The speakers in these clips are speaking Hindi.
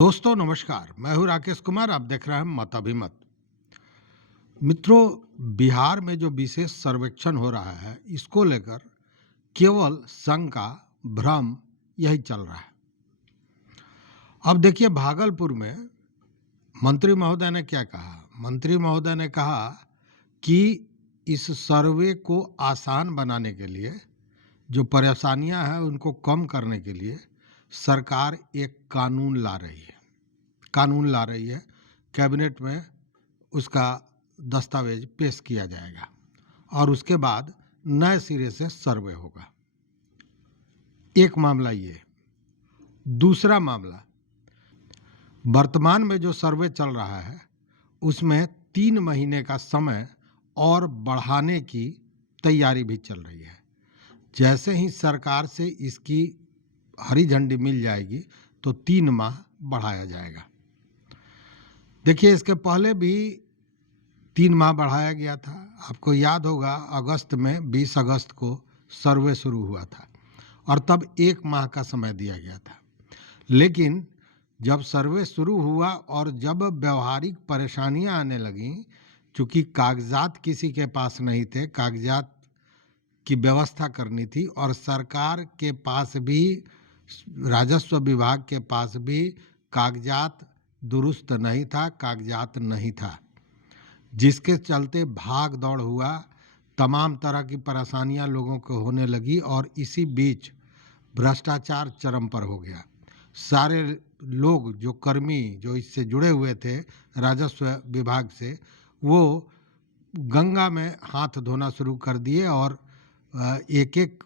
दोस्तों नमस्कार। मैं हूं राकेश कुमार। आप देख रहे हैं मत अभिमत। मित्रों, बिहार में जो विशेष सर्वेक्षण हो रहा है इसको लेकर केवल शंका, भ्रम यही चल रहा है। अब देखिए, भागलपुर में मंत्री महोदय ने क्या कहा। मंत्री महोदय ने कहा कि इस सर्वे को आसान बनाने के लिए, जो परेशानियां हैं उनको कम करने के लिए सरकार एक कानून ला रही है। कैबिनेट में उसका दस्तावेज पेश किया जाएगा और उसके बाद नए सिरे से सर्वे होगा। एक मामला ये। दूसरा मामला, वर्तमान में जो सर्वे चल रहा है उसमें 3 महीने का समय और बढ़ाने की तैयारी भी चल रही है। जैसे ही सरकार से इसकी हरी झंडी मिल जाएगी तो 3 माह बढ़ाया जाएगा। देखिए, इसके पहले भी 3 माह बढ़ाया गया था। आपको याद होगा, अगस्त में 20 अगस्त को सर्वे शुरू हुआ था और तब 1 माह का समय दिया गया था। लेकिन जब सर्वे शुरू हुआ और जब व्यवहारिक परेशानियां आने लगीं, चूंकि कागजात किसी के पास नहीं थे, कागजात की व्यवस्था करनी थी और सरकार के पास भी, राजस्व विभाग के पास भी कागजात दुरुस्त नहीं था, कागजात नहीं था, जिसके चलते भाग दौड़ हुआ। तमाम तरह की परेशानियां लोगों को होने लगी और इसी बीच भ्रष्टाचार चरम पर हो गया। सारे लोग, जो कर्मी जो इससे जुड़े हुए थे राजस्व विभाग से, वो गंगा में हाथ धोना शुरू कर दिए और एक एक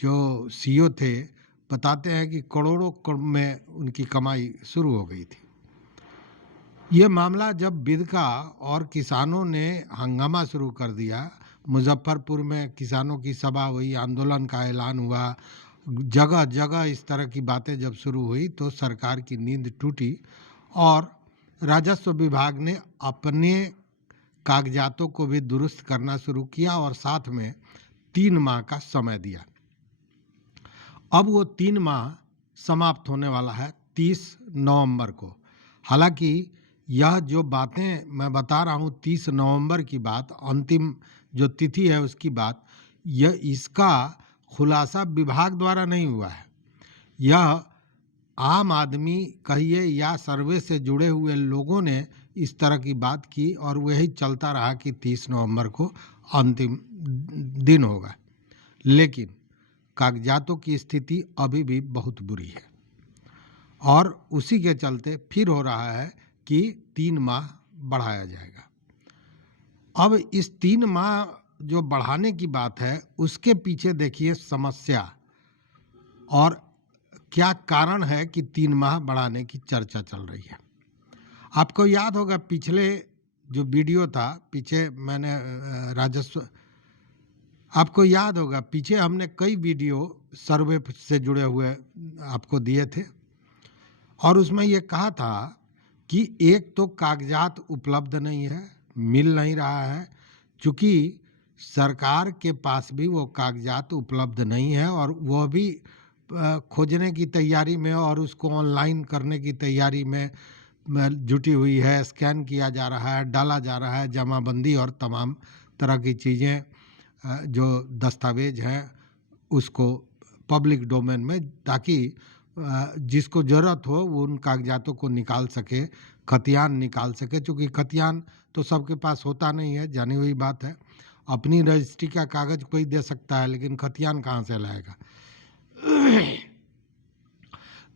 जो सीईओ थे बताते हैं कि करोड़ों में उनकी कमाई शुरू हो गई थी। ये मामला जब बिदका और किसानों ने हंगामा शुरू कर दिया, मुजफ्फरपुर में किसानों की सभा हुई, आंदोलन का ऐलान हुआ, जगह जगह इस तरह की बातें जब शुरू हुई तो सरकार की नींद टूटी और राजस्व विभाग ने अपने कागजातों को भी दुरुस्त करना शुरू किया और साथ में 3 माह का समय दिया। अब वो 3 माह समाप्त होने वाला है 30 नवंबर को। हालांकि यह जो बातें मैं बता रहा हूँ, 30 नवंबर की बात, अंतिम जो तिथि है उसकी बात, यह इसका खुलासा विभाग द्वारा नहीं हुआ है। यह आम आदमी कहिए या सर्वे से जुड़े हुए लोगों ने इस तरह की बात की और वही चलता रहा कि 30 नवंबर को अंतिम दिन होगा। लेकिन कागजातों की स्थिति अभी भी बहुत बुरी है और उसी के चलते फिर हो रहा है कि 3 माह बढ़ाया जाएगा। अब इस 3 माह जो बढ़ाने की बात है उसके पीछे देखिए समस्या और क्या कारण है कि 3 माह बढ़ाने की चर्चा चल रही है। आपको याद होगा, पिछले जो वीडियो था, पीछे मैंने राजस्व, आपको याद होगा पीछे हमने कई वीडियो सर्वे से जुड़े हुए आपको दिए थे और उसमें ये कहा था कि एक तो कागजात उपलब्ध नहीं है, मिल नहीं रहा है, चूँकि सरकार के पास भी वो कागजात उपलब्ध नहीं है और वह भी खोजने की तैयारी में और उसको ऑनलाइन करने की तैयारी में जुटी हुई है। स्कैन किया जा रहा है, डाला जा रहा है, जमाबंदी और तमाम तरह की चीज़ें, जो दस्तावेज हैं उसको पब्लिक डोमेन में, ताकि जिसको ज़रूरत हो वो उन कागजातों को निकाल सके, खतियान निकाल सके। चूँकि खतियान तो सबके पास होता नहीं है, जानी हुई बात है। अपनी रजिस्ट्री का कागज़ कोई दे सकता है लेकिन खतियान कहाँ से लाएगा।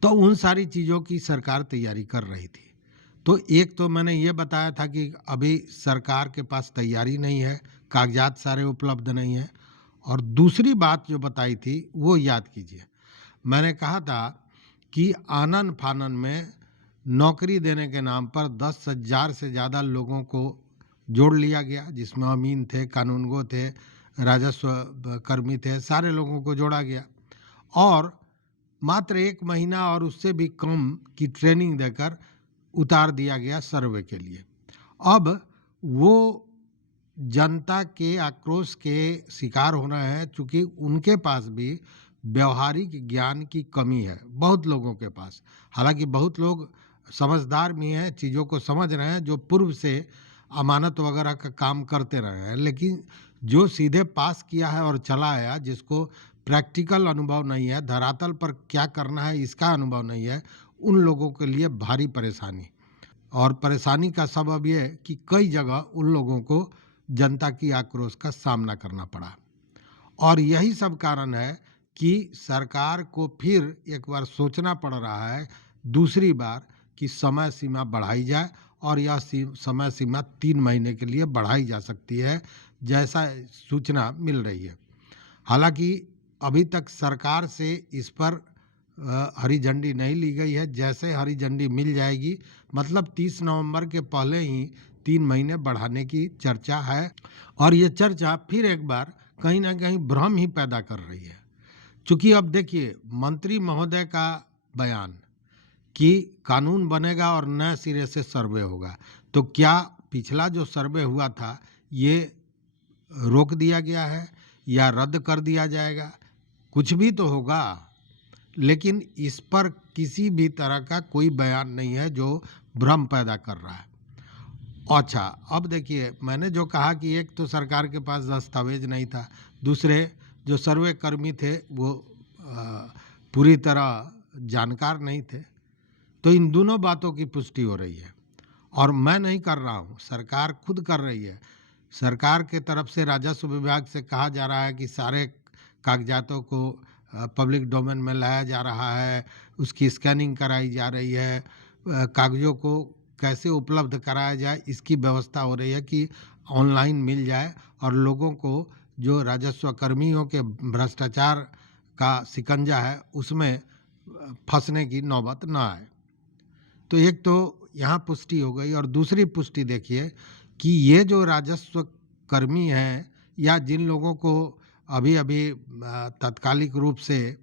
तो उन सारी चीज़ों की सरकार तैयारी कर रही थी। तो एक तो मैंने ये बताया था कि अभी सरकार के पास तैयारी नहीं है, कागजात सारे उपलब्ध नहीं है। और दूसरी बात जो बताई थी वो याद कीजिए, मैंने कहा था कि आनन फानन में नौकरी देने के नाम पर 10,000 से ज़्यादा लोगों को जोड़ लिया गया, जिसमें अमीन थे, कानूनगो थे, राजस्व कर्मी थे, सारे लोगों को जोड़ा गया और मात्र 1 महीना और उससे भी कम की ट्रेनिंग देकर उतार दिया गया सर्वे के लिए। अब वो जनता के आक्रोश के शिकार होना है, चूँकि उनके पास भी व्यवहारिक ज्ञान की कमी है, बहुत लोगों के पास। हालांकि बहुत लोग समझदार भी हैं, चीज़ों को समझ रहे हैं, जो पूर्व से अमानत वगैरह का काम करते रहे हैं, लेकिन जो सीधे पास किया है और चला आया, जिसको प्रैक्टिकल अनुभव नहीं है, धरातल पर क्या करना है इसका अनुभव नहीं है, उन लोगों के लिए भारी परेशानी। और परेशानी का सबब ये कि कई जगह उन लोगों को जनता की आक्रोश का सामना करना पड़ा। और यही सब कारण है कि सरकार को फिर एक बार सोचना पड़ रहा है, दूसरी बार, कि समय सीमा बढ़ाई जाए, और यह समय सीमा 3 महीने के लिए बढ़ाई जा सकती है, जैसा सूचना मिल रही है। हालांकि अभी तक सरकार से इस पर हरी झंडी नहीं ली गई है। जैसे हरी झंडी मिल जाएगी, मतलब 30 नवंबर के पहले ही 3 महीने बढ़ाने की चर्चा है। और ये चर्चा फिर एक बार कहीं ना कहीं भ्रम ही पैदा कर रही है। चूंकि अब देखिए, मंत्री महोदय का बयान कि कानून बनेगा और नए सिरे से सर्वे होगा, तो क्या पिछला जो सर्वे हुआ था ये रोक दिया गया है या रद्द कर दिया जाएगा? कुछ भी तो होगा, लेकिन इस पर किसी भी तरह का कोई बयान नहीं है, जो भ्रम पैदा कर रहा है। अच्छा, अब देखिए, मैंने जो कहा कि एक तो सरकार के पास दस्तावेज नहीं था, दूसरे जो सर्वे कर्मी थे वो पूरी तरह जानकार नहीं थे। तो इन दोनों बातों की पुष्टि हो रही है, और मैं नहीं कर रहा हूँ, सरकार खुद कर रही है। सरकार के तरफ से राजस्व विभाग से कहा जा रहा है कि सारे कागजातों को पब्लिक डोमेन में लाया जा रहा है, उसकी स्कैनिंग कराई जा रही है, कागजों को कैसे उपलब्ध कराया जाए इसकी व्यवस्था हो रही है कि ऑनलाइन मिल जाए, और लोगों को जो राजस्व कर्मियों के भ्रष्टाचार का शिकंजा है उसमें फंसने की नौबत ना आए। तो एक तो यहाँ पुष्टि हो गई, और दूसरी पुष्टि देखिए कि ये जो राजस्व कर्मी हैं, या जिन लोगों को अभी अभी तात्कालिक रूप से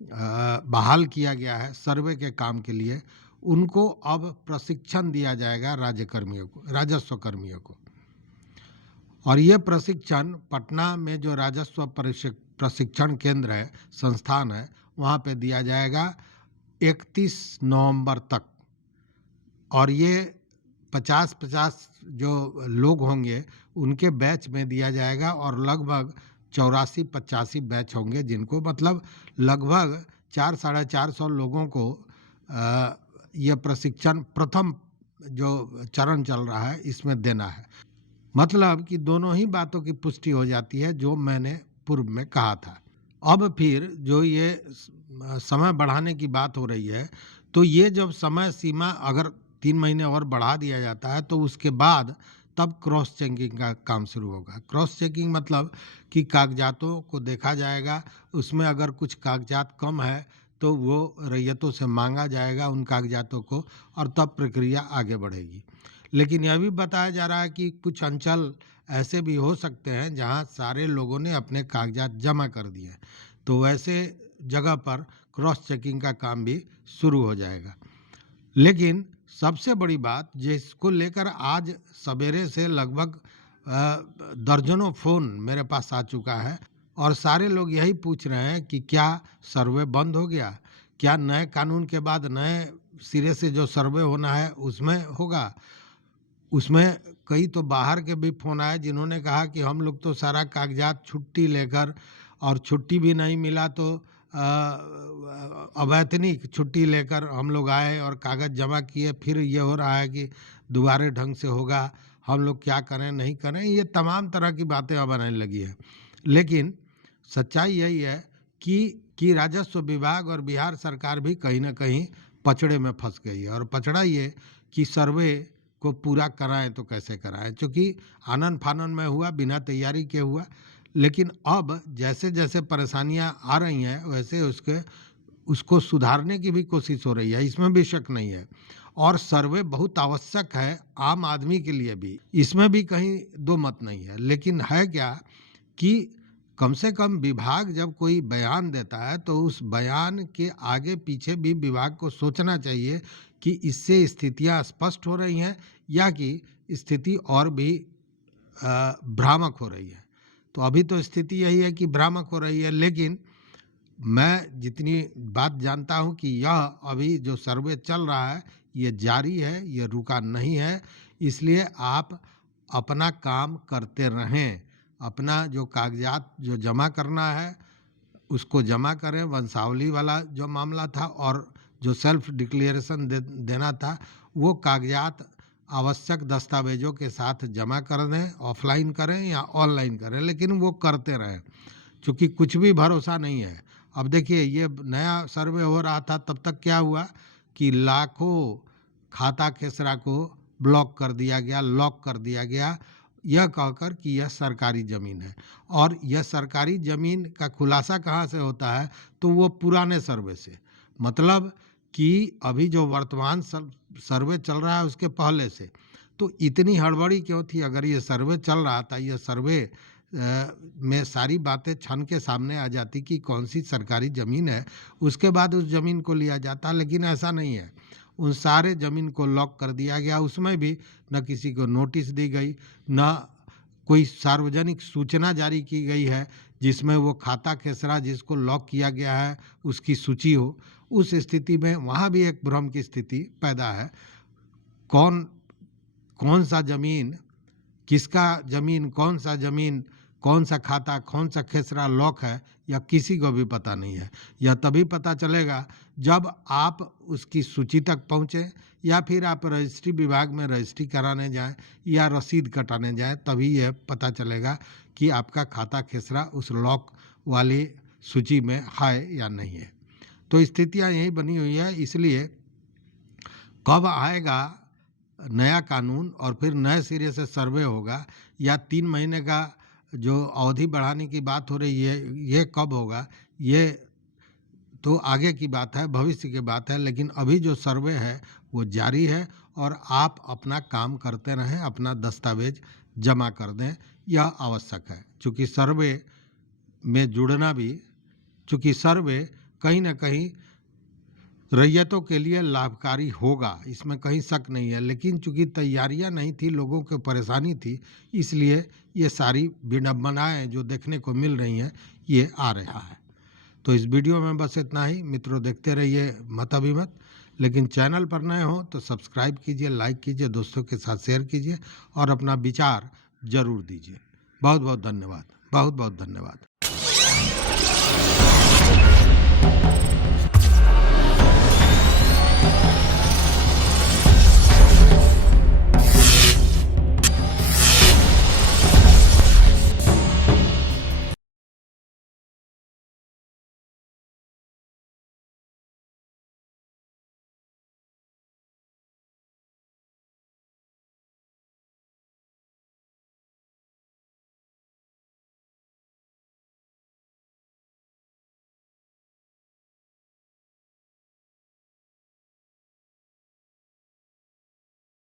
बहाल किया गया है सर्वे के काम के लिए, उनको अब प्रशिक्षण दिया जाएगा राजस्व कर्मियों को। और ये प्रशिक्षण पटना में जो राजस्व प्रशिक्षण केंद्र है, संस्थान है, वहाँ पे दिया जाएगा 31 नवंबर तक। और ये 50-50 जो लोग होंगे उनके बैच में दिया जाएगा, और लगभग 84-85 बैच होंगे, जिनको मतलब लगभग 400-450 लोगों को ये प्रशिक्षण प्रथम जो चरण चल रहा है इसमें देना है। मतलब कि दोनों ही बातों की पुष्टि हो जाती है जो मैंने पूर्व में कहा था। अब फिर जो ये समय बढ़ाने की बात हो रही है, तो ये जब समय सीमा अगर 3 महीने और बढ़ा दिया जाता है, तो उसके बाद तब क्रॉस चेकिंग का काम शुरू होगा। क्रॉस चेकिंग मतलब कि कागजातों को देखा जाएगा, उसमें अगर कुछ कागजात कम है तो वो रैयतों से मांगा जाएगा उन कागजातों को, और तब प्रक्रिया आगे बढ़ेगी। लेकिन यह भी बताया जा रहा है कि कुछ अंचल ऐसे भी हो सकते हैं जहां सारे लोगों ने अपने कागजात जमा कर दिए, तो वैसे जगह पर क्रॉस चेकिंग का काम भी शुरू हो जाएगा। लेकिन सबसे बड़ी बात जिसको लेकर आज सवेरे से लगभग दर्जनों फोन मेरे पास आ चुका है, और सारे लोग यही पूछ रहे हैं कि क्या सर्वे बंद हो गया, क्या नए कानून के बाद नए सिरे से जो सर्वे होना है उसमें होगा। उसमें कई तो बाहर के भी फोन आए जिन्होंने कहा कि हम लोग तो सारा कागजात छुट्टी लेकर, और छुट्टी भी नहीं मिला तो अवैतनिक छुट्टी लेकर हम लोग आए और कागज़ जमा किए, फिर ये हो रहा है कि दोबारा ढंग से होगा, हम लोग क्या करें नहीं करें, ये तमाम तरह की बातें अब आने लगी है। लेकिन सच्चाई यही है कि राजस्व विभाग और बिहार सरकार भी कहीं ना कहीं पचड़े में फंस गई है। और पचड़ा ये कि सर्वे को पूरा कराएं तो कैसे कराएं, क्योंकि आनन फानन में हुआ, बिना तैयारी के हुआ। लेकिन अब जैसे जैसे परेशानियां आ रही हैं वैसे उसको सुधारने की भी कोशिश हो रही है, इसमें भी शक नहीं है। और सर्वे बहुत आवश्यक है आम आदमी के लिए भी, इसमें भी कहीं दो मत नहीं है। लेकिन है क्या कि कम से कम विभाग जब कोई बयान देता है तो उस बयान के आगे पीछे भी विभाग को सोचना चाहिए कि इससे स्थितियां स्पष्ट हो रही हैं या कि स्थिति और भी भ्रामक हो रही है। तो अभी तो स्थिति यही है कि भ्रामक हो रही है, लेकिन मैं जितनी बात जानता हूं कि यह अभी जो सर्वे चल रहा है ये जारी है, ये रुका नहीं है। इसलिए आप अपना काम करते रहें, अपना जो कागजात जो जमा करना है उसको जमा करें। वंशावली वाला जो मामला था और जो सेल्फ डिक्लेरेशन देना था, वो कागजात आवश्यक दस्तावेजों के साथ जमा कर दें, ऑफलाइन करें या ऑनलाइन करें, लेकिन वो करते रहें, क्योंकि कुछ भी भरोसा नहीं है। अब देखिए, ये नया सर्वे हो रहा था, तब तक क्या हुआ कि लाखों खाता खेसरा को ब्लॉक कर दिया गया, लॉक कर दिया गया, यह कहकर कि यह सरकारी ज़मीन है। और यह सरकारी ज़मीन का खुलासा कहाँ से होता है, तो वो पुराने सर्वे से, मतलब कि अभी जो वर्तमान सर्वे चल रहा है उसके पहले से। तो इतनी हड़बड़ी क्यों थी? अगर ये सर्वे चल रहा था, ये सर्वे में सारी बातें छन के सामने आ जाती कि कौन सी सरकारी ज़मीन है, उसके बाद उस ज़मीन को लिया जाता, लेकिन ऐसा नहीं है। उन सारे ज़मीन को लॉक कर दिया गया। उसमें भी न किसी को नोटिस दी गई, न कोई सार्वजनिक सूचना जारी की गई है जिसमें वो खाता खेसरा जिसको लॉक किया गया है उसकी सूची हो। उस स्थिति में वहाँ भी एक भ्रम की स्थिति पैदा है। कौन सा ज़मीन, किसका ज़मीन, कौन सा ज़मीन, कौन सा खाता, कौन सा खेसरा लॉक है, या किसी को भी पता नहीं है। यह तभी पता चलेगा जब आप उसकी सूची तक पहुँचें, या फिर आप रजिस्ट्री विभाग में रजिस्ट्री कराने जाएं या रसीद कटाने जाएं, तभी यह पता चलेगा कि आपका खाता खेसरा उस लॉक वाली सूची में है या नहीं है। तो स्थितियां यही बनी हुई है। इसलिए कब आएगा नया कानून और फिर नए सिरे से सर्वे होगा, या 3 महीने का जो अवधि बढ़ाने की बात हो रही है, ये कब होगा, ये तो आगे की बात है, भविष्य की बात है। लेकिन अभी जो सर्वे है वो जारी है, और आप अपना काम करते रहें, अपना दस्तावेज जमा कर दें, यह आवश्यक है। चूँकि सर्वे में जुड़ना भी, चूँकि सर्वे कहीं ना कहीं रैयतों के लिए लाभकारी होगा, इसमें कहीं शक नहीं है। लेकिन चूँकि तैयारियां नहीं थी, लोगों को परेशानी थी, इसलिए ये सारी विडंबनाएं जो देखने को मिल रही हैं ये आ रहा है। तो इस वीडियो में बस इतना ही। मित्रों, देखते रहिए मत अभिमत। लेकिन चैनल पर नए हो तो सब्सक्राइब कीजिए, लाइक कीजिए, दोस्तों के साथ शेयर कीजिए और अपना विचार जरूर दीजिए। बहुत बहुत धन्यवाद, बहुत बहुत धन्यवाद।